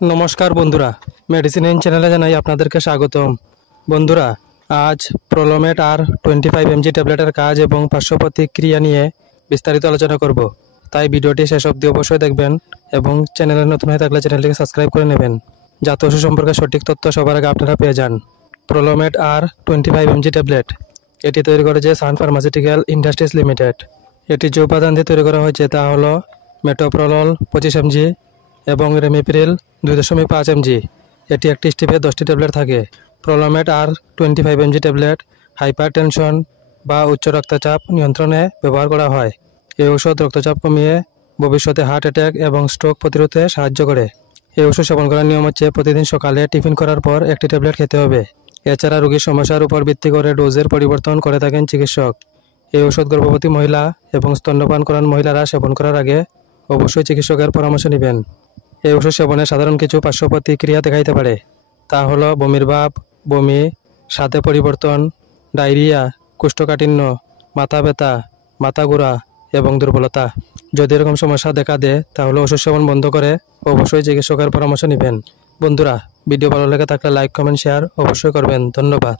নমস্কার বন্ধুরা, medicine in চ্যানেলে জানাই আপনাদেরকে স্বাগতম। বন্ধুরা, আজ প্রলোমেট আর 25 mg ট্যাবলেটের কাজ এবং পার্শ্ব প্রতিক্রিয়া নিয়ে বিস্তারিত আলোচনা করব। তাই ভিডিওটি শেষ অবধি অবশ্যই দেখবেন এবং চ্যানেলে নতুন হয়ে থাকলে চ্যানেলটিকে সাবস্ক্রাইব করে নেবেন, যাতে ওষুধ সম্পর্কে সঠিক তথ্য সবার আগে আপনারা পেয়ে যান। প্রলোমেট আর 25 mg ট্যাবলেট এটি তৈরি করেছে সান ফার্মাসিউটিক্যাল ইন্ডাস্ট্রিজ লিমিটেড। এটি যে উপাদান দিয়ে তৈরি করা হয়েছে তা হলো মেটোপ্রোলোল 25 mg এবং রেমিপ্রিল 2.5 mg। এটি একটি স্টিপে 10টি ট্যাবলেট থাকে। প্রলোমেট আর 25 mg ট্যাবলেট হাইপার টেনশন বা উচ্চ রক্তচাপ নিয়ন্ত্রণে ব্যবহার করা হয়। এই ওষুধ রক্তচাপ কমিয়ে ভবিষ্যতে হার্ট অ্যাটাক এবং স্ট্রোক প্রতিরোধে সাহায্য করে। এই ওষুধ সেবন করার নিয়ম হচ্ছে প্রতিদিন সকালে টিফিন করার পর একটি ট্যাবলেট খেতে হবে। এছাড়া রোগীর সমস্যার উপর ভিত্তি করে ডোজের পরিবর্তন করে থাকেন চিকিৎসক। এই ওষুধ গর্ভবতী মহিলা এবং স্তন্যপান করান মহিলারা সেবন করার আগে অবশ্যই চিকিৎসকের পরামর্শ নেবেন। এই ওষুধ সেবনে সাধারণ কিছু পার্শ্ব প্রতিক্রিয়া দেখাইতে পারে, তা হলো বমির ভাব, বমি, স্বাদে পরিবর্তন, ডায়রিয়া, কোষ্ঠকাঠিন্য, মাথা ব্যথা, মাথা ঘোরা এবং দুর্বলতা। যদি এরকম সমস্যা দেখা দেয় তাহলে ওষুধ সেবন বন্ধ করে অবশ্যই চিকিৎসকের পরামর্শ নেবেন। বন্ধুরা, ভিডিও ভালো লেগে থাকলে লাইক, কমেন্ট, শেয়ার অবশ্যই করবেন। ধন্যবাদ।